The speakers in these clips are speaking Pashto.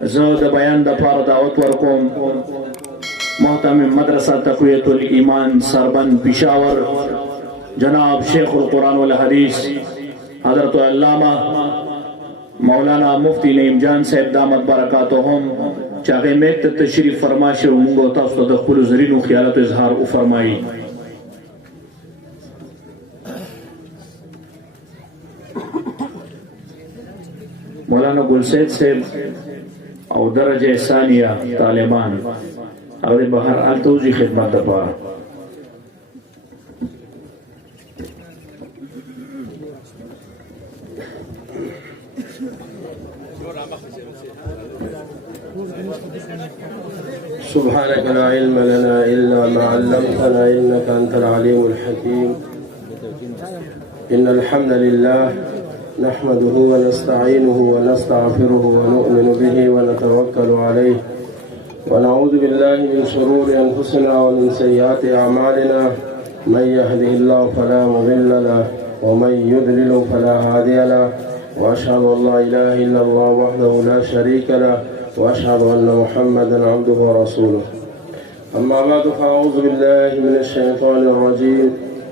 زه د بیان دپاره دعوت ورکوم محترم مدرسه تقویت الایمان سربند پشاور جناب شیخ القرآن والحدیث حضرت علامہ مولانا مفتی نعیم جان صاحب دامت برکاتهم چې هغه میک ته تشریف فرما شي او موږ تاسو ته د خپلو زرینو خیالاتو اظهار وفرمایي. مولانا ګلسید صاحب او درجه ثانیه طالبان هغه بهر التوزی خدمت لپاره. سبحانك لا علم لنا إلا ما علمتنا إنك أنت العليم الحكيم. إن الحمد لله نحمده ونستعينه ونستغفره ونؤمن به ونتوكل عليه ونعوذ بالله من شرور أنفسنا ومن سيئات أعمالنا من يهده الله فلا مضل له ومن يضلل فلا هادي له وأشهد أن لا إله إلا الله وحده لا شريك له وأشهد أن محمدا عبده ورسوله. أما بعد فأعوذ بالله من الشيطان الرجيم.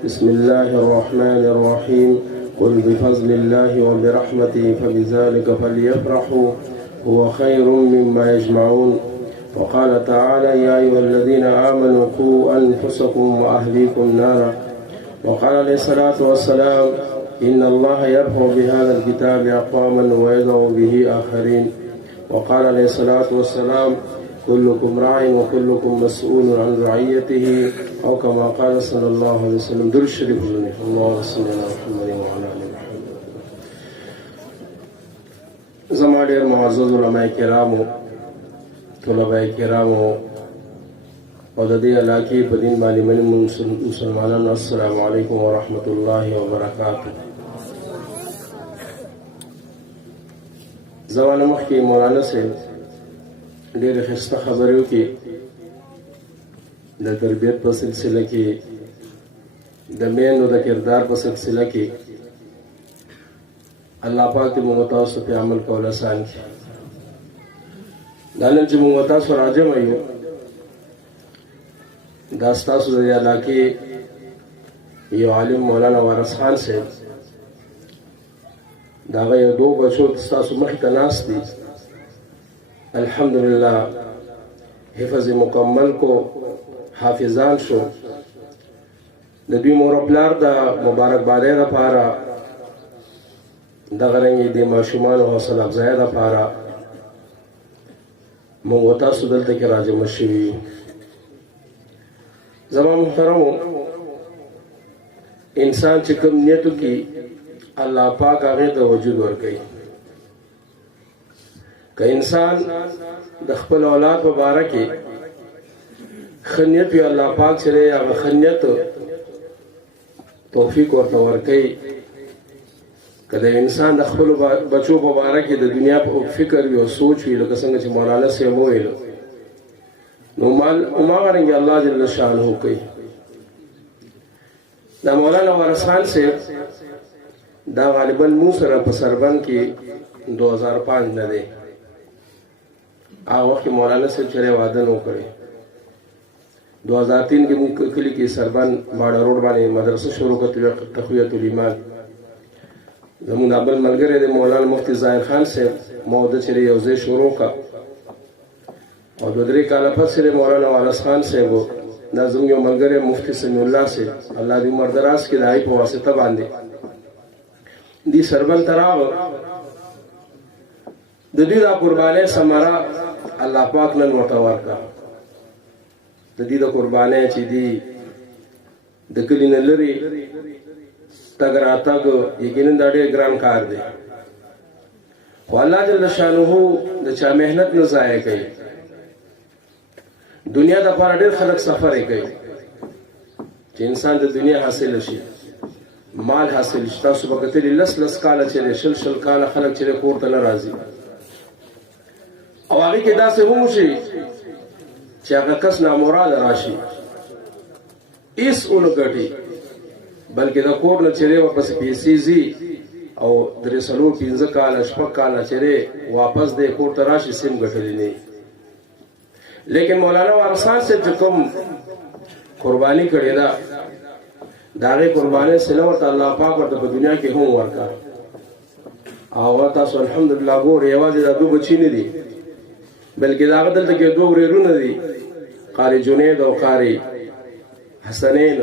بسم الله الرحمن الرحيم. قل بفضل الله وبرحمته فبذلك فليفرحوا هو خير مما يجمعون. وقال تعالى يا أيها الذين آمنوا قوا أنفسكم وأهليكم نارا. وقال عليه الصلاة والسلام إن الله يرفع بهذا الكتاب أقواما ويضع به آخرين. وقال عليه الصلاة والسلام كلكم راع وكلكم مسؤول عن رعيته أو كما قال صلى الله عليه وسلم. در الشريف اللهم صل على محمد وعلى آل محمد. زما ډېر معزز علماء کرامو، طلباء کرامو او د دې علاقې په دین باندې منلي مسلمانانو، السلام علیکم ورحمة الله وبرکاته. زمانه مخکې مولانا صاحب ډېرې ښایسته خبرې وکړې د تربیت په سلسله کې، د میندو د کردار په سلسله کې. الله پاک دې موږ تاسو په عمل کول آسان کړي. دا نن چې موږ تاسو راجمع یو، دا ستاسو د علاقې یو عالم مولانا وارث خان صاحب، دا هغه یو دو بچو ستاسو مخې ته ناست دي. الحمدلله حفظ مکمل کو، حافظان شو. د دوی مور او پلار د مبارکبادۍ لپاره، دغه رنګې د ماشومانو حوصله افزایۍ لپاره موږ تاسو دلته کې راجمع شوي یو. زما محترمو، انسان چې کوم نیت وکړي الله پاک هغې ته وجود ورکوي. که انسان د خپل اولاد په باره کې ښه نیت وي، الله پاک چې دی هغه ښه نیت توفیق ورته ورکوي. که د انسان د خپلو بچو په باره کې د دنیا په فکر وي او سوچ وي، لکه څنګه چې مولانا صاحب وویلو، نو هماغه رنګې الله جل شانه کوي. دا مولانا وارث خان صاحب دا غالبا مو سره په سربند کې 2005 نه دی. هغه وخت کې مولانا صاحب چېرې واده نه و کړی. 2003 کې موږ کلي کې سربند باډه روډ باندې مدرسه شروع کړه، تقویت الایمان. زموږ د بل ملګری دی مولانا مفتی ظاهر خان صاحب، ما د چېرې یو ځای شروع کړه، او 2-3 کاله پس مولانا وارث خان صاحب، دا زموږ یو ملګری مفتی سمیع الله صاحب، الله دې عمر دراز کړي، د هغې په واسطه باندې دی سربند ته راغله. د دوی دا قربانۍ ثمره الله پاک نن ورته ورکړه. د دې د قربانۍ چې دی د کلي نه لرې تګ راتګ یقینا دا ډېر ګران کار دی، خو الله جل شانه د چا محنت نه ضایع کوي. دنیا دپاره ډېر خلک سفر یې کوي چې انسان د دنیا حاصل شي، مال حاصل شي. تاسو به کتلي لس کاله چې دی، شل کاله خلک چې دی کور ته نه راځي، او هغې کې داسې هم وشي چې هغه کس نامراده راشي، هېڅ ونه ګټي، بلکې د کور نه چې دی ورپسې پیسې ځي او درې څلور پنځه کاله شپږ کاله چې واپس د کور ته راشي سیم ګټلی نه. لیکن مولانا وارثان سے چې کوم قربانی کړې ده د هغې قربانۍ صله ورته الله پاک ورته په دنیا کې هم ورکړه. او تاسو الحمدلله ګورئ یوازې دا 2 بچي نه دي بلکې د هغه دلته کې 2 ورېرونه دي، قاري جنید او قاري حسنین،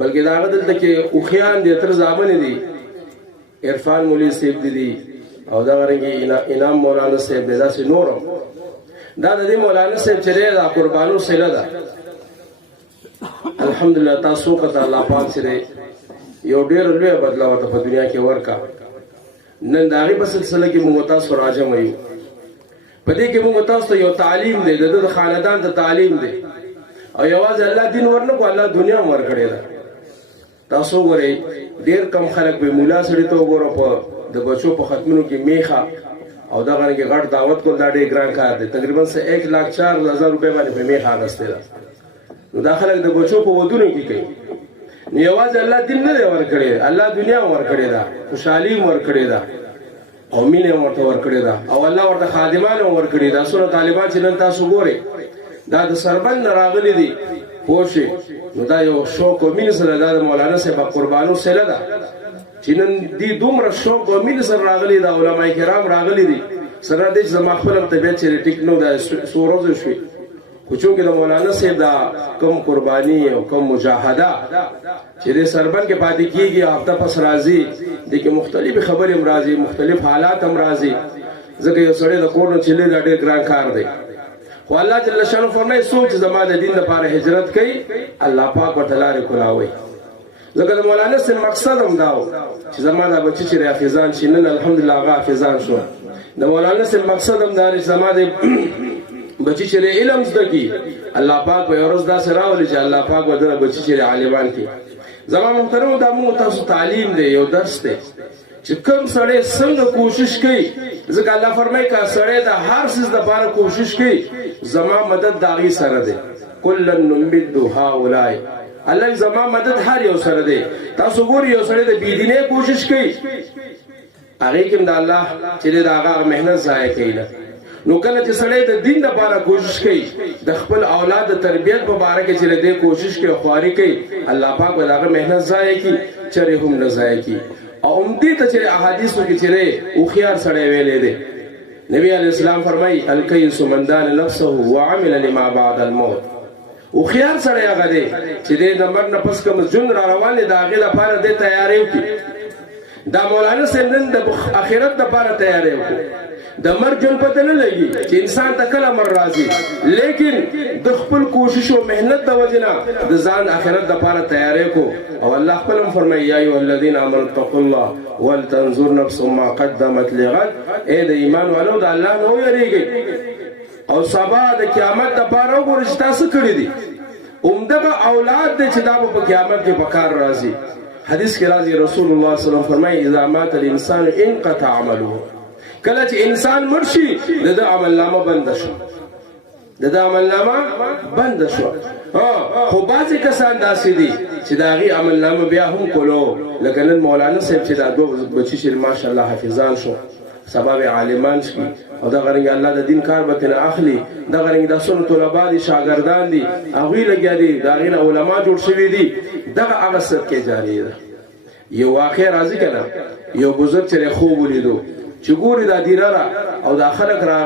بلکې د هغه دلته کې اوخیان دي، تر زامن دي، عرفان مولوي صاحب دي او دا غرنګي انعام مولانا صاحب دي، داسې نورم. دا د دې مولانا صاحب چې دی دا قربانو صله ده. الحمدلله تاسو کته الله پاک سره یو ډېر لوی بدلا ورته په دنیا کې ورکا. نن دا غي په سلسله کې موږ تاسو راځم یو په دې کې موږ تاسو ته یو تعلیم دی، د خاندان ته تعلیم دی او یوازې الله دین ورنکو الله دنیا ور کړی ده. تاسو ګورئ ډېر کم خلک به مولا سړي ته وګورو په د بچو په ختمونو کې میخه او دا غره کې غټ دعوت کول دا ډېر ګران کار دی. تقریبا 1,04,000 روپے باندې په میخه اغسته ده. نو دا خلک د بچو په ودونو کې کوي. نو یوازې الله دین نه ور کړی، الله دنیا ور کړی ده، خوشحالي ور کړی ده او مینه ورته ور کړی ده او الله ورته خادمان ور کړی ده. سره طالبان چې نن تاسو ګورئ دا د سربند راغلي دي پوښي، نو دا یو شوق او مینه سره دا مولانا صاحب قربانو سره ده چې نن دي دومره شوق او مینه سره راغلي دا علماء کرام راغلي دي. سره د زما خپل طبيعت چې ټیکنو دا سوروز شوي خو چونکې د مولانا صاحب دا کم قربانی او کم مجاهده چې د سربند کې پاتې کیږي هفته پس راځي د کې مختلف خبرې هم راځي، مختلف حالات هم راځي، ځکه یو سړی د کور نه چلې دا ډېر ګران کار دی. خو الله جل شانه فرمایي څوک چې زما د دین لپاره هجرت کوي الله پاک ورته لارې کولاوي. ځکه د مولانا صاحب مقصد هم دا و چې زما دا بچي چې حافظان شي. نن الحمدلله هغه حافظان شو. د مولانا صاحب مقصد هم دا چې زما د بچی چې علم زده کی الله پاک په ورځ دا سره راولي چې الله پاک ودره بچی چې عالمان کی. زما محترم دا مو تاسو تعلیم دی، یو درس دی چې کوم سړی څنګه کوشش کوي. ځکه الله فرمایي کا سړی د هر څه لپاره کوشش کوي زما مدد داغي سره دی. کلن نمد هؤلاء، الله زما مدد هر یو سره دی. تاسو ګورئ یو سړی د بيدینه کوشش کوي هغه کوم د الله چې دا هغه مهنت ضایع کوي. نو کله چې سړی د دین لپاره کوشش کوي د خپل اولاد د تربیت په اړه کې چې دې کوشش کوي خواري کوي الله پاک ولغه مهنت ضایع کوي چره هم نه ضایع کوي. او دې ته چې احادیثو کې چې او خيار سړی ویلې دي نبی علیہ السلام فرمایي الکیس من دان نفسه وعمل لما بعد الموت. او خيار سړی هغه دی چې دې نمبر نه پس کوم جون را روانه دا هغه لپاره د تیاری وکړي. دا مولانا سیندن د اخرت لپاره تیاری وکړي. د مرګ جون پته نه لګي چې انسان ته کله مر راځي، لیکن د خپل کوشش او مهنت د وجنه د ځان آخرت لپاره تیاری کو. او الله خپل فرمایي یا ایه الذین آمنوا اتقوا الله ولتنظر نفس ما قدمت لغد. اے د ایمان والو د الله نو یریږي او سبا د قیامت لپاره وګورئ چې تاسو کړی دي. عمدغه اولاد د چې دا په قیامت کې پکار راځي. حدیث کې راځي رسول الله صلی الله علیه وسلم فرمایي اذا مات الانسان انقطع عمله. کله چې انسان مرشي د عمل نامه بند شو، د عمل نامه بند شو. خو بعضی کسان داسې دي چې دا غي عمل نامه بیا هم کولو. لکه نن مولانا صاحب چې دا 2 بچی چې ماشاءالله حافظان شو سبب عالمان شي او دا غرنګ الله د دین کار به تل اخلي. دا غرنګ د سنت طلبه دي، شاګردان دي، هغه لګیا دي، دا غیر علما جوړ شوي دي. دا هغه سر کې جاری ده. یو واقع راځي کنه یو بزرګ چې خوب ولیدو چې ګوري دا دیراره او دا خلک را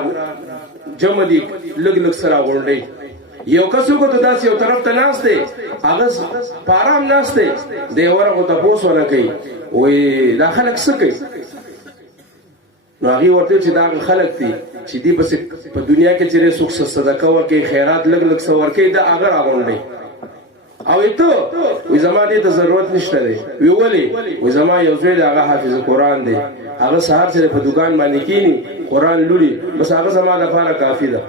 جمع دي لګ لګ سره غونډي. یو کس کو ته داس یو طرف ته ناشته هغه پارام ناشته دی ورغه ته پوسونه کوي وې دا خلک څه کوي. نو هغه ورته چې دا خلک دي چې دی بس په دنیا کې چې رسوک صدقه ورکي خیرات لګ لګ سره ورکي دا هغه راغونډي. او ته وې زما دې ته ضرورت نشته دی. وی ولي وې زما یو ځای هغه حافظ قرآن دی، هغه سهار سره په دکان باندې کینی قرآن لولي، بس هغه زما لپاره کافی ده.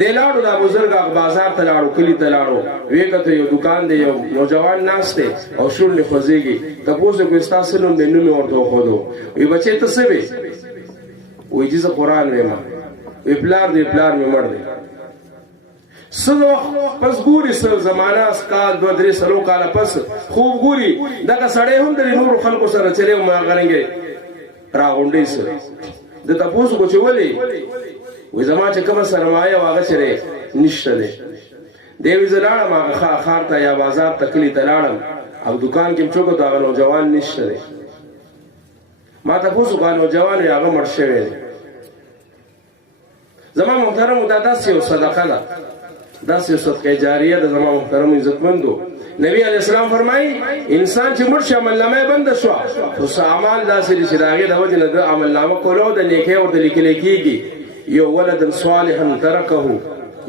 دلاړو دا بزرګ بازار ته لاړو، کلی ته لاړو، وی کته یو دکان دی، یو نوجوان ناشته او شول له خوځيږي. تاسو کو استاسو نوم دې نوم ورته خودو. وی بچی ته څه وی؟ وی چې قرآن وېما. وی پلار دې پلار مې مړ دی. څه وخت پس ګوري څه زمانه کال 2-3 کاله پس خوب ګوري دغه سړی هم د نورو خلکو سره چلے ما غنګي راغونډي سره د تاسو کو چې ولي وې زما چې کوم سرمایه واغه چره نشته ده دیوی زلاړه ما خار ته یا بازار تکلی تلاړم او دکان کې چوکو دا نوجوان نشته ده ما تاسو کو نوجوان یا هغه مرشه وي زما محترم داسې یو صدقه ده داسې یو صدقه جاریه ده زما محترم عزتمندو نبی علیہ السلام فرمایي انسان چې مرشه عمل نامه بند شو خو اعمال داسې چې داغه د وجه نه د عمل نامه کولو د نیکه او د لیکل کېږي یو ولد صالحا ترکه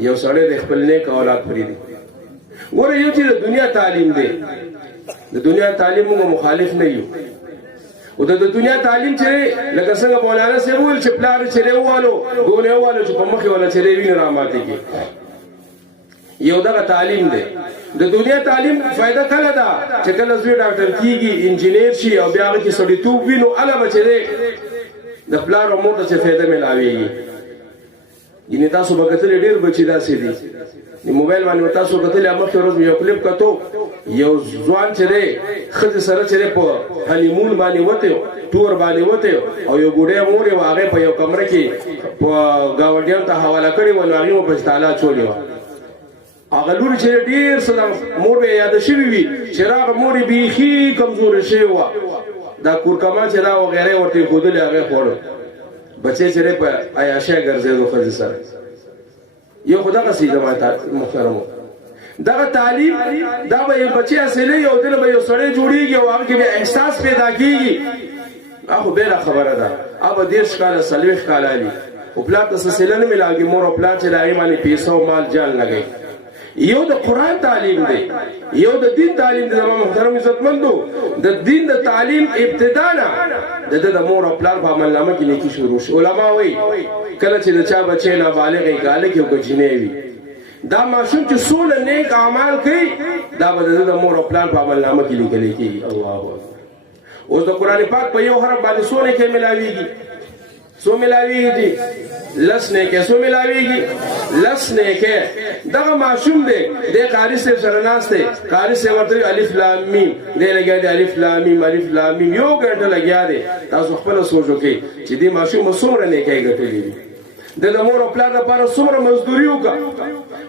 یو سړی د خپل نیک اولاد پریدي ګوره یو چې د دنیا تعلیم دی د دنیا تعلیم موږ مخالف نه یو او د دنیا تعلیم چې لکه څنګه مولانا صاحب ویل چې پلار چې لهوالو ګونه والو چې په مخې ولا چې ویني را ماتي کې یو دغه تعلیم دی د دنیا تعلیم فائدہ کله ده چې کله زوی ډاکټر کیږي انجینیر شي او بیا هغه کې سړی توپ وینو الا بچي د پلار او مور ته فائدہ ملاويږي ینه تاسو به کتل ډیر بچی داسې دي د موبایل باندې تاسو کتل هغه ورځ یو کلیپ کتو یو ځوان چې دی خځه سره چې په هنیمون باندې وته تور باندې وته او یو ګوډه مور یې واغې په یو کمره کې په گاونډیان ته حواله کړی و نو هغه په تعالی چولې و هغه لور چې ډیر سلام مور به یاد شي وي چې راغ مور بیخي کمزور شي و دا کورکما چې دا وغیرہ ورته خودل هغه خوړ بچے چره په عیاشه ګرځېدو خځه سره یو خدا قصیده ما محترمو دا تعلیم دا به بچي اصلي یو دل به یو سړی جوړیږي او هغه به احساس پیدا کیږي هغه به خبره ده اوب دیش کال سلوخ کال علي او پلا ته سلسله نه ملاږي مور او پلا چې لای معنی پیسې او مال جان لګي یو د قران تعلیم دی یو د دین تعلیم دی زموږ محترم عزتمندو د دین د تعلیم ابتدا نه د مور او پلار په عمل نامه کې لیکي شروع شي علما وایي کله چې د چا بچی نابالغ غالک یو گجنې وي دا ماشوم چې څونه نیک اعمال کوي دا به د مور او پلار په عمل نامه کې لیکل کېږي الله اکبر اوس د قران پاک په یو حرف باندې څونه کې ملاويږي څو ملاويږي لسنه کې څو ملاويږي لسنه کې دا ماشوم دی د قاری سره ناشته قاری سره ورته الف لام میم دی لګیا دی الف لام میم الف لام میم یو ګټه لګیا دی تاسو خپل سوچو کې چې دی ماشوم څومره نه کوي ګټلې د مور او پلار لپاره څومره مزدوري وکړه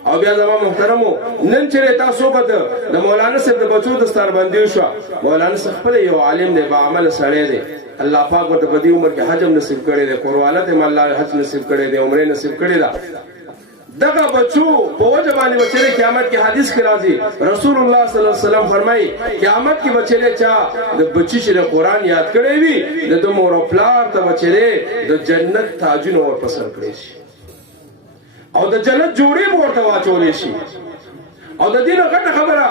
او بیا زموږ محترمو نن چې تاسو کته د مولانا صاحب د بچو د ستار باندې شو مولانا صاحب خپل یو عالم دی با عمل سره دی الله پاک ورته په دې عمر کې حج نصیب کړی دی قرآن ته الله حج نصیب کړی دی عمره نصیب کړی دا دغه بچو په وجه باندې بچره قیامت کې حدیث کې راځي رسول الله صلی الله علیه وسلم فرمایي قیامت کې بچره چا د بچی چې قرآن یاد کړی وي د مور او پلار ته بچره د جنت تاجونه ور پسر کړی شي او د جنت جوړې ورته واچولې شي او د دې غټه خبره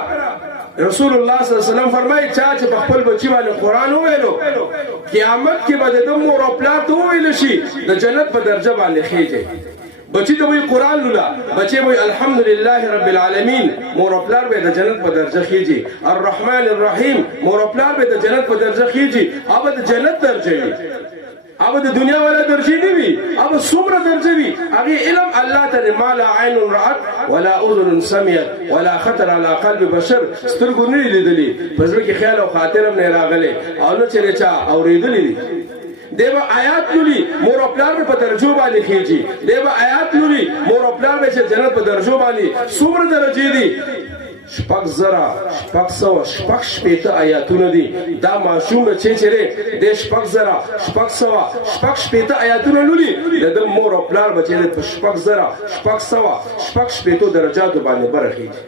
رسول الله صلی الله علیه وسلم فرمایي چې په خپل بچی باندې قرآن وویلو قیامت کې به د مور او پلار ته ویل شي د جنت په درجه باندې خېږي بچی ته وی قرآن لولا بچی وی الحمدلله رب العالمین مور او پلار به د جنت په درجه خېږي الرحمن الرحیم مور او پلار به د جنت په درجه خېږي او د جنت درجه وي او د دنیا ولا درجه نه وي او څومره درجه وي هغه علم الله تعالی ما لا عین رأت ولا اذن سمعت ولا خطر على قلب بشر سترګو نه لیدلې پس به خیال او خاطر هم نه راغلي او نو چې چا اوریدلې دیو آیات لولي مور او پلار په درجو باندې خېږي دیو آیات لولي مور او پلار به جنت په درجو باندې څومره درجه دي شپږ زره شپږ سوه شپږ شپېته آیاتونه دي دا ماشوم چې چېرې د شپږ زره شپږ سوه شپږ شپېته آیاتونه لولي د ده مور او پلار به چېرې په شپږ زره شپږ سوه شپږ شپېتو درجاتو باندې برخېږي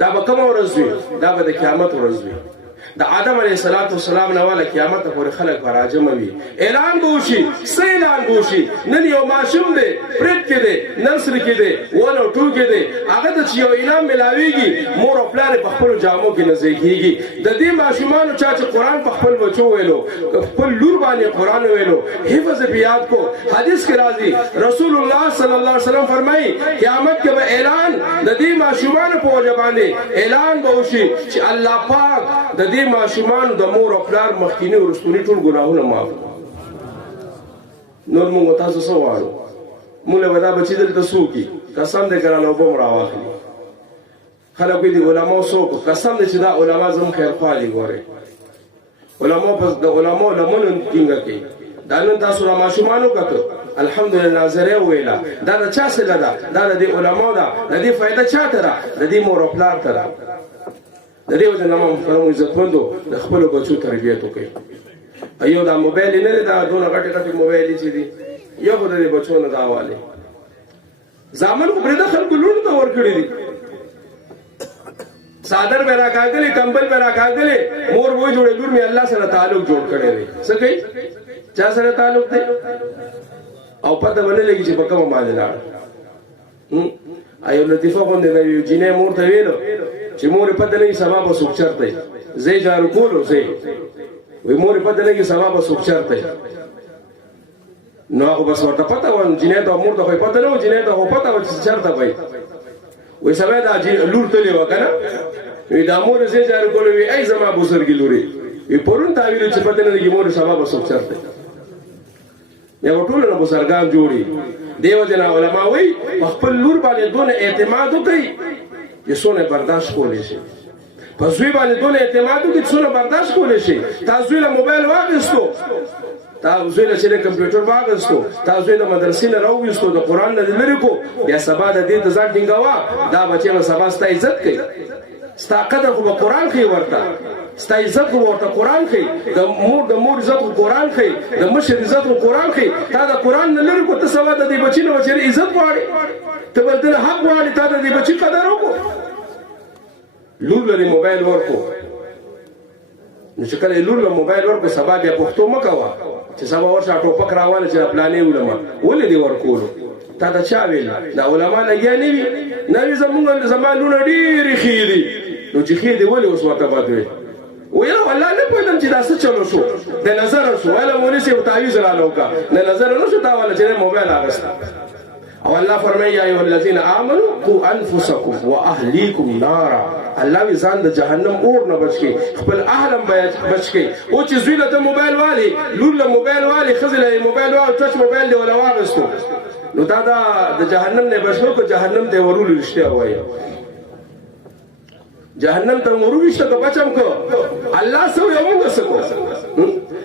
دا به کومه ورځ وي دا به د قیامت ورځ وي د آدم علیه السلام نه والا قیامت پورې خلک راجم وي اعلان بوشي سه اعلان بوشي نن یو ماشوم دی پرېټ کې دی نرسري کې دی ون او ټو کې دی هغه ته چې یو انعام ملاویږي مور او پلار په خپل جامو کې نځي کېږي د دې ماشومانو چې قرآن په خپل بچو ویلو خپل لور باندې قرآن ویلو حفظ بیات کو حدیث کې راځي رسول الله صلی الله علیه وسلم فرمایي قیامت کې به اعلان د دې ماشومانو په وجه باندې اعلان بوشي چې الله پاک د دې ماشومان د مور او پلار مخکینی ورستونی ټول ګناهونه معاف نور موږ تاسو څه وایو موږ به دا بچي دلته څوکي قسم دې ګرانه اوبه م راواخلي خلک وایي د علماو څوک قسم دې چې دا علما زموږ خیرخوا دي ګورئ د علماو لمنو ټینګه کوي دا نن تاسو را ماشومان وکړه الحمدلله زره ویلا دا د چا سره ده دا د علماو ده د دې فائدہ چاته ده د دې مور او پلار ته ده د دې وجه نه محترم عزتمندو د خپل بچو تربیت وکړي ایو دا موبایل نه دا دونه غټه موبایل چې دي یو خو د بچو نه دا والي ځامن کو پرې د خلکو لور ته ور کړی دي صادر به راکاګلې کمبل به راکاګلې مور وې جوړې لور می الله سره تعلق جوړ کړی دی څه کوي چا سره تعلق دی او پته باندې لګي چې په کومه باندې لاړ ایو لطیفه غونډه دی جنې مور ته ویلو چې مور پته نه سبب وسوک چرته زې جارو کولو زې وې مور پته نه سبب وسوک چرته نو هغه بس ورته پته و جنې ته مور ته پته نه و جنې ته پته و چې چرته وای وې سبا دا لور ته لیو کنه وې دا مور زې جارو کولو وې ای زما بوسرګي لوري وې پرون تا ویلو چې پته نه لګي مور سبب وسوک چرته یو ټول نه بوسرګان جوړي دیو جنا علماء وی خپل لور باندې دونه اعتماد وکړي چې څونه برداشت کولی شي په زوی باندې دونه اعتماد وکړي چې څونه برداشت کولی شي تاسو له موبایل واغستو تاسو له چې کمپیوټر واغستو تاسو له مدرسې نه راوېستو د قران نه لری کو یا سبا د دې ځان ټینګوا دا بچي له سبا ست عزت کوي ستا قدر خو قران کوي ورته ستا عزت خو ورته قران کوي د مور عزت خو قران کوي د مشر عزت خو قران کوي تا د قران نه لری کو ته سبا د دې بچي نه وچري عزت غواړي ته بل حق غواړي تا د دې بچي قدر وکړو لور له موبایل ورکو نو چې کله لور له موبایل ورکو سبا بیا پښتو مکوا چې سبا ورشه ټوپک راواله چې پلانې ولما ولې دی ورکول تا دا چا ویل دا علما لګیا نه وي نه زمونږ زمانونه ډېری خېدي نو چې خېدي ولې اوس ورته بدوي ویل والله نه پوهېدم چې دا څه چلو شو د نظر شو ویل مولوي صاحب تعویض راله وکړه د نظر نه شو تا والا چې موبایل اغسته او الله فرمایي یا ایها الذین آمنوا قوا انفسکم واهلیکم نارا الله وی ځان د جهنم اور نه بچ کی خپل اهلم بچ کی او چې زوی له موبایل والی لور له موبایل والی خزل له موبایل والی ټچ موبایل دی ولا واغستو نو دا د جهنم نه بچو کو جهنم دی ورول رښتیا وایي جهنم ته ورول شته بچم کو الله سو یو موږ سکو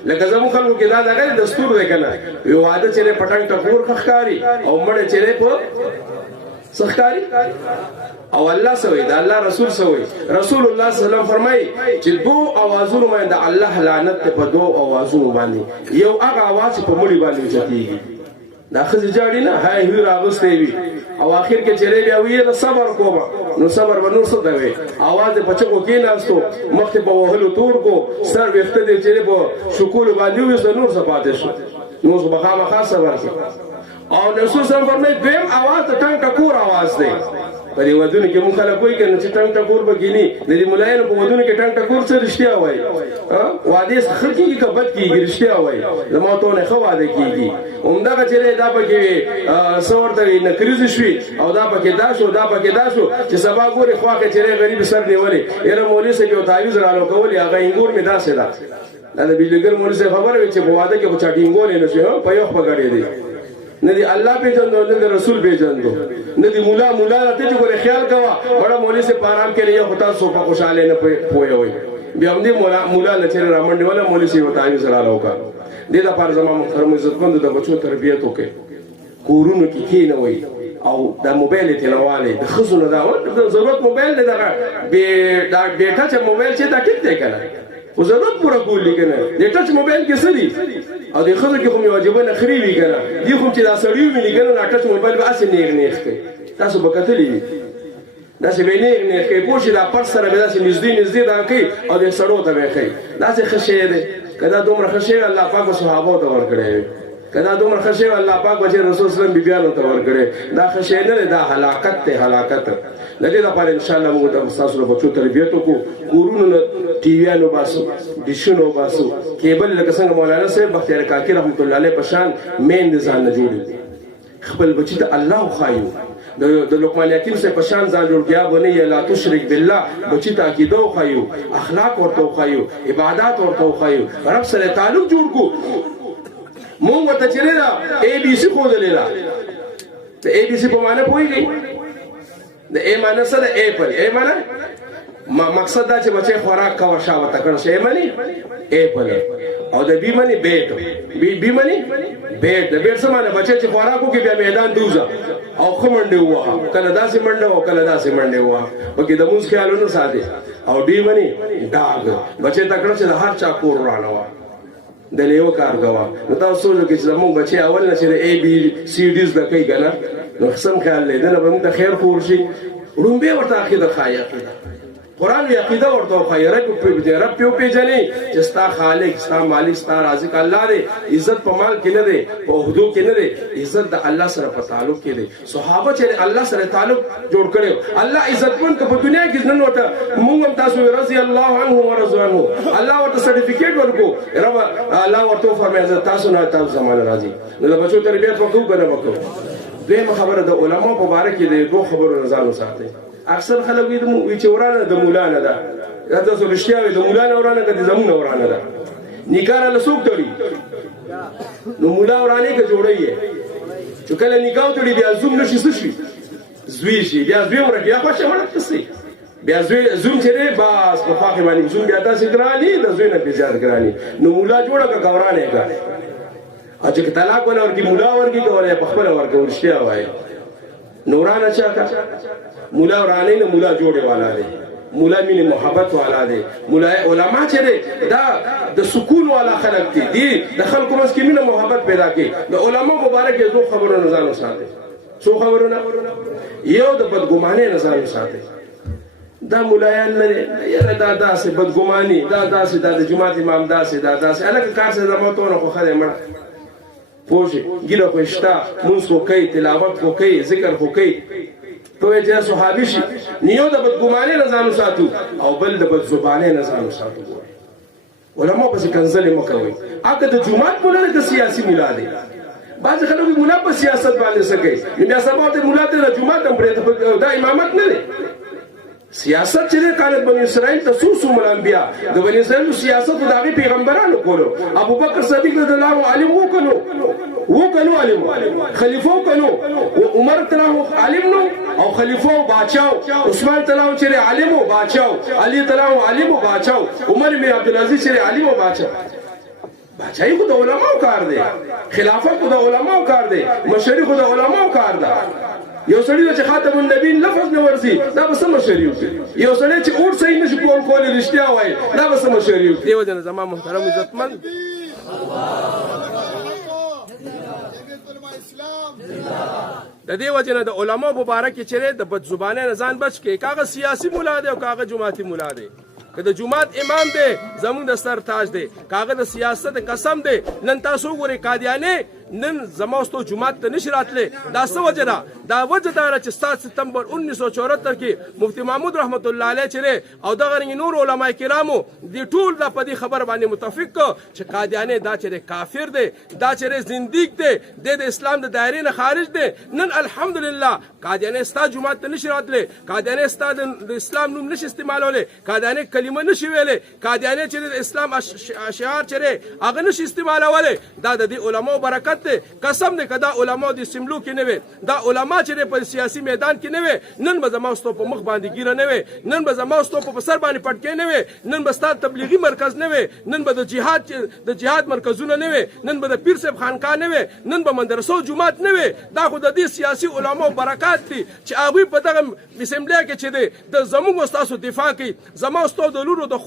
لکه زمو خلکو کې دا دغه دستور دی کنه یو واده چې پټنګ ټکور خخکاری او مړ چې په سخکاری او الله سوي دا الله رسول سوي رسول الله صلی الله علیه وسلم فرمایي چې دو اوازونو باندې الله لعنت په دو اوازونو باندې یو هغه आवाज په مړي باندې چتيږي دا خزي جاړي نه هاي هیر اغستې وي او اخر کې چره بیا وی صبر کوم نو صبر ونور څه دی आवाज په چکو کې ناستو مخ په وهلو تور کو سر وخت دې چره په شکول باندې وي نور څه پاتې شو نو سبحانه خاص صبر او رسول الله فرمایي دیم आवाज ټنګ ټکور आवाज دی په دې ودونه کې مونږ خلک کوئی کنه چې ټنګ ټکور بګینی د دې مولایانو په ودونه کې ټنګ ټکور څه رښتیا وایي واده خلکې کې کبد کیږي رښتیا وایي زموږ ته نه خو واده کیږي همدا چې دا پکې سورته نکریز شوي او دا پکې دا شو دا پکې دا شو چې سبا ګوري خواکه چې غریب سر نیولې یره مولوی سه یو تعویذ رالو کولې هغه انګور می دا سه دا د بیلګر مولوی سه خبره وي چې په واده کې په چاټینګول نه شي په یو پګړې دي نه دی الله پیژندو نه دی رسول پیژندو نه دی مولا ته چې ګوره خیال کوا بڑا مولوی سے پارام کې لیا ہوتا سو په خوشاله نه پوي وي بیا هم دی مولا نه چیرې رامنډي ولا مولوی سے وتا یې سره لاوکا دې دا پر زمام محترم عزت مند د بچو تربیت وکړي کورونو کې کې نه وي او دا موبایل تلواله د خزونه دا ضرورت موبایل نه دا بیٹا چې موبایل چې دا ټیک دی کنه او ضرورت پورا کولی کنه د ټچ موبایل کې څه دي او د خزو کې کوم واجبه نه خريوي کنه دی کوم چې دا سړیو مې نه کنه ټچ موبایل به اسې نه کوي تاسو به کتلې دا چې به نه کوي پوښي دا پر سره به دا چې نږدې دا کوي او د سړو ته به کوي دا چې خشه ده کدا دومره خشه الله پاک صحابه ته ورکړي کدا دومره خشه الله پاک بچي رسول الله بیبيانو ته ورکړي دا خشه نه دا هلاکت ته هلاکت لدې لپاره ان شاء الله موږ د تاسو له بچو تربیت وکړو کورونو ټي ویانو باسو ډیشونو باسو کیبل لکه څنګه مولانا صاحب بختیار کاکی رحمت الله علیه پشان مین ځان نه جوړي خپل بچی ته الله خایو د لقمان یتیم سے پشان ځان جوړ گیا بني لا تشرک بالله بچی ته عقیده خایو اخلاق ورته خایو عبادت ورته خایو رب سره تعلق جوړ کو مونږ ته چیرې دا اے بي سي خو دلیلا د اے بی سی په معنی پوهیږئ د اے معنی څه د ایپل اے معنی مقصد دا چې بچي خوراک کا ورشا وته کړ شي معنی ایپل او د بی معنی بیٹ بی معنی بیٹ د بیٹ څه معنی بچي چې خوراکو کې بیا میدان دوزه او خمنډه وه کله داسې منډه او کله داسې منډه وه پکې د موږ خیالونه ساتي او ډی معنی ډاګ بچي تکړه چې د هر چا کور روانه وه د لیو کار غوا نو تاسو سوچو کې چې زموږ بچي اول نه چې اے بی سی ډیز د کوي کنه نو قسم خیال لیدل به موږ ته خیر خور شي رومبه ورته عقیده خایه قرآن وی عقیده ورته خایه رب پیو پیژنې چې ستا خالق ستا مالک ستا رازق الله دی عزت په مال کې نه دی په عہدو کې نه دی عزت د الله سره په تعلق کې دی صحابه چې الله سره تعلق جوړ کړو الله عزتمن که په دنیا کې نن ورته موږ هم تاسو رضی الله عنه ورضوا عنه الله ورته سرټیفیکیټ ورکو رب الله ورته فرمایي تاسو نه تاسو زمانه راځي نو د بچو تربیت وکړو کنه وکړو دویمه خبره د علماء په باره کې د دوه خبرو نظر وساتئ اکثر خلک وی چې ورانه د مولانا ده دا تاسو رښتیا وي د مولانا ورانه که د زمونه ورانه ده نکاح له څوک تړي نو مولا ورانه که جوړی چې کله نکاح تړي بیا زوم نشي څه شي زوی شي بیا زوی ورته یا خوښه مړه کسي بیا زوم چې دی بس په خواخې باندې زوم بیا داسې ګراني د زوی نه بیا زیات ګراني نو مولا جوړه که ورانه که او چې طلاق ولا ورکی مولا ورکی کوله په خپل ورکه ورشتیا وای نورانه چا کا مولا ورانه نه مولا جوړه والا دی مولا مين محبت والا دی مولا علما چې دی دا د سکون والا خلق دي د خلکو مس کې مين محبت پیدا کوي د علما مبارک یو خبرو نه ځان وساتي څو خبرونه یو د بدګمانه نه ځان وساتي دا مولایان نه یره دا داسې بدګماني دا داسې د جماعت امام داسې دا داسې الکه کار څه زموږ خو خره مړ پوجي ګیله کوشتا موږ خو کوي تلاوت خو کوي ذکر خو کوي په چې صحابي شي نیو د بدګمانه نه ځان ساتو او بل د بدزبانه نه ځان ساتو علماء په کنزل مکوي اګه د جمعات په لاره د سیاسي میلاد بعض خلک مولا په سیاست باندې سګي بیا سبا ته مولا ته جمعات هم پرې دا امامت نه دی سیاست چې کانت بنی اسرائیل تسوس الانبیاء د بنی اسرائیل سیاست د هغه پیغمبرانو کولو ابو بکر صدیق رضی الله عالم وکړو عالم خلیفہ وکړو عمر تلاه عالم نو او خلیفہ او بادشاہ عثمان تلاه چې عالم او بادشاہ علی تلاه عالم او بادشاہ عمر بن عبد العزيز چې عالم او بادشاہي خو د علماو کار دی خلافت خو د علماو کار دی مشري خو د علماو کار ده یو سړی چې خاتم النبیین لفظ نه ورزي دا به سم شریو یو سړی چې اور صحیح نشي کول رښتیا وایي دا به سم شریو دیو جن زما محترم عزتمن د دې وجنه د علماء مبارک چې د بد زبانه نه ځان بچ کې کاغه سیاسي مولا دی او کاغه جماعتي مولا دی که د جماعت امام دی زمونږ د سر تاج دی کاغه د سیاست قسم دی نن تاسو ګورئ قادیانه نن زموستو جماعت ته نشی راتله دا څه وجه ده دا وجه ده چې 7 سپتمبر 1974 کې مفتی محمود رحمت الله علیه چې او دغه نور علما کرامو د ټول د پدی خبر باندې متفق چې قادیانه دا چې کافر دی دا چې زنديق دی د اسلام د دایره نه خارج دی نن الحمدلله قادیانه ستا جماعت ته نشی راتله قادیانه ستا د اسلام نوم نشي استعمالوله قادیانه کلمه نشي ویلې قادیانه چې د اسلام اشعار چې هغه نشي استعمالوله دا د علماء برکت قسم دې کدا علماء د سیملو کې نه وي دا علما چې په سیاسي میدان کې نه وي نن به زموستو په مخ باندې ګیره نه وي نن به زموستو په سر باندې پټکې نه وي نن به ستاسو تبلیغي مرکز نه وي نن به د جهاد مرکزونه نه وي نن به د پیر صاحب خانقاه نه وي نن به مدرسو جماعت نه وي دا خو د دې سیاسي علماء برکات دي چې هغه په دغه اسمبلی کې چې د زموږ استادو دفاع کوي زموستو د لورو د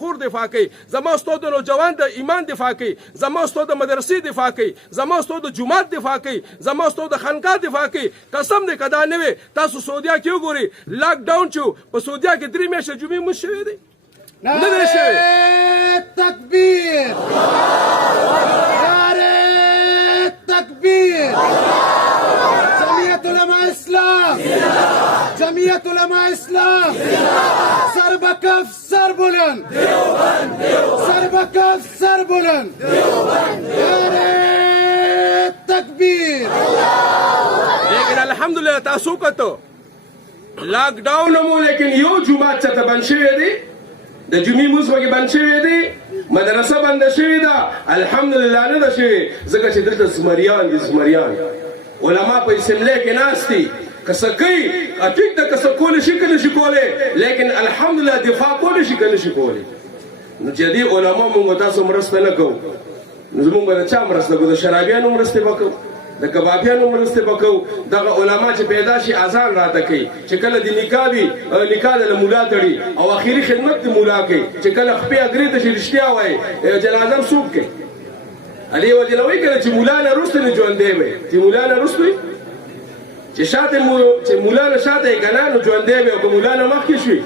خور دفاع کوي زموستو د نوجوان د ایمان دفاع کوي زموستو د مدرسې دفاع کوي زموستو د جماعت دفاع کوي زموستو د خانقاه دفاع کوي قسم دې کدا نه وي تاسو سعودیا کې وګورئ لاک ډاون شو په سعودیا کې 3 میاشتې جمعې مو شوې دي نه دی شوې تکبیر نعره تکبیر جمعیت علماء اسلام جمعیت علماء اسلام سر بکف سر بلند سر بکف سر بلند نعره تکبیر لیکن الحمدلله تاسو کته لاک ډاون مو لیکن یو جمعه ته بند شوی دی د جمعې موږ وګ بند شوی دی مدرسه بند شوی ده الحمدلله نه ده شوی ځکه چې دلته زمریان علما په اسمبلی کې ناست دي که څه کوي ټیک ده که څه کولی شي که نه شي کولی لیکن الحمدلله دفاع کولی شي که نه شي کولی نو چې دې علما موږ تاسو مرسته نه کوو نو زموږ به د چا مرسته کوو د شرابیانو مرستې به کوو د کبابیانو مرستې به کوو دغه علما چې پیدا شي اذان راته کوي چې کله د نکاح وي نکاح د مولا تړي او اخري خدمت د مولا کوي چې کله خپې اګرې ته شي رښتیا وایي جنازه هم څوک کوي علي وجه نه وایي کنه چې مولا نه وروسته نه ژوندی وي چې مولا نه وروسته وي چې شاته چې مولا نه شاته یې که نه نو ژوندی وي او که مولا نه مخکې شوي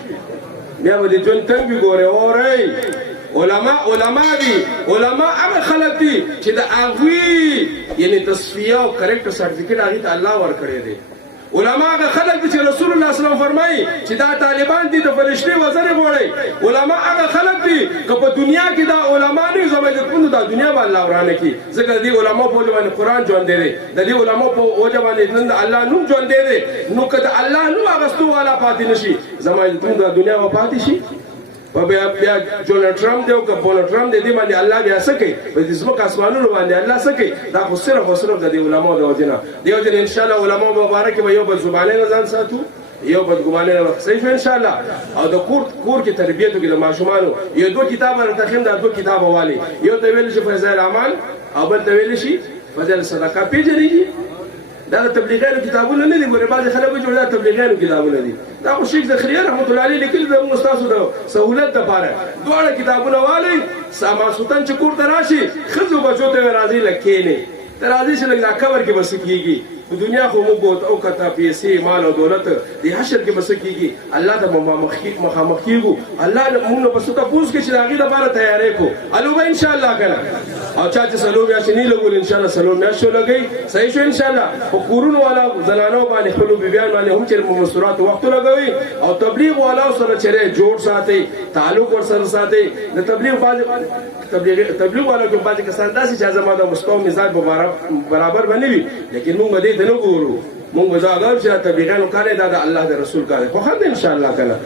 بیا به د ژوند تنګ وي ګورې اورئ علما دي علما هغه خلک دي چې د هغوی یعنی تصفیه او کریکټر سرټیفیکیټ هغې ته الله ورکړی دی علما هغه خلک دي چې رسول الله صلی الله علیه وسلم فرمایي چې دا طالبان دي د فرشتې وزرې غواړي علما هغه خلک دي که په دنیا کې دا علما نه وي زما عزتمندو دا دنیا به الله ورانه کړي ځکه د دې علماو په وجه باندې قرآن ژوندی دی د دې علماو په وجه باندې نن د الله نوم ژوندی دی نو که د الله نوم اخیستو والا پاتې نه شي زما عزتمندو دا دنیا به پاتې شي بیا ډونالډ ټرمپ دی او که ډونالډ ټرمپ دی دې باندې الله بیا څه کوي په دې ځمکه اسمانونو باندې الله څه کوي دا خو صرف او صرف د دې علماو د وجې نه دې وجې نه انشاءالله علماو مبارکې به یو بدزبانۍ نه ځان ساتو یو بدګمانۍ نه صحیح شو انشاءالله او د کور کې تربیت وکړي د ماشومانو یو دوه کتابه راته ښیم دا دوه کتابه والي یو ته ویلی شي فضایل اعمال او بل ته ویلی شي فضایل صدقه پیژنېږي دا د تبلیغیانو کتابونه نه دي ګورې بعضې خلک وایي چې دا تبلیغیانو کتابونه دي دا خو شیخ زکریا رحمت الله علیه لیکلي زموږ ستاسو د سهولت دپاره دواړه کتابونه والئ ماسخوتن چې کور ته راشي ښځو بچو ته راځي لږ کښېنئ ته راځي چې لږ دا قبر کې به څه کېږي په دنیا خو موږ بہت اوقته پیسې مال او دولت د حشر کې به څه کېږي الله ته مخامخ کېږو الله موږ نه به څه تپوس کړي چې د هغې دپاره تیاری کړو الو به انشاءالله که نه او چا چې څلور میاشتې نه لګول انشاءالله څلور میاشتو لګوي صحیح شو انشاءالله په کورونو والا زنانو باندې خپلو بیبیانو باندې هم چې مستوراتو وختو لګوي او تبلیغ والاو سره چېرې جوړ ساتئ تعلق ورسره ساتئ د تبلیغ والا کې بعضې کسان داسې چې زما د مستوى مزاج برابر به نه وي لیکن موږ به دې ته نه ګورو موږ به دا غواړو چې دا تبلیغیانو کار دی دا د الله د رسول کار دی خو ښه دی انشاءالله که نه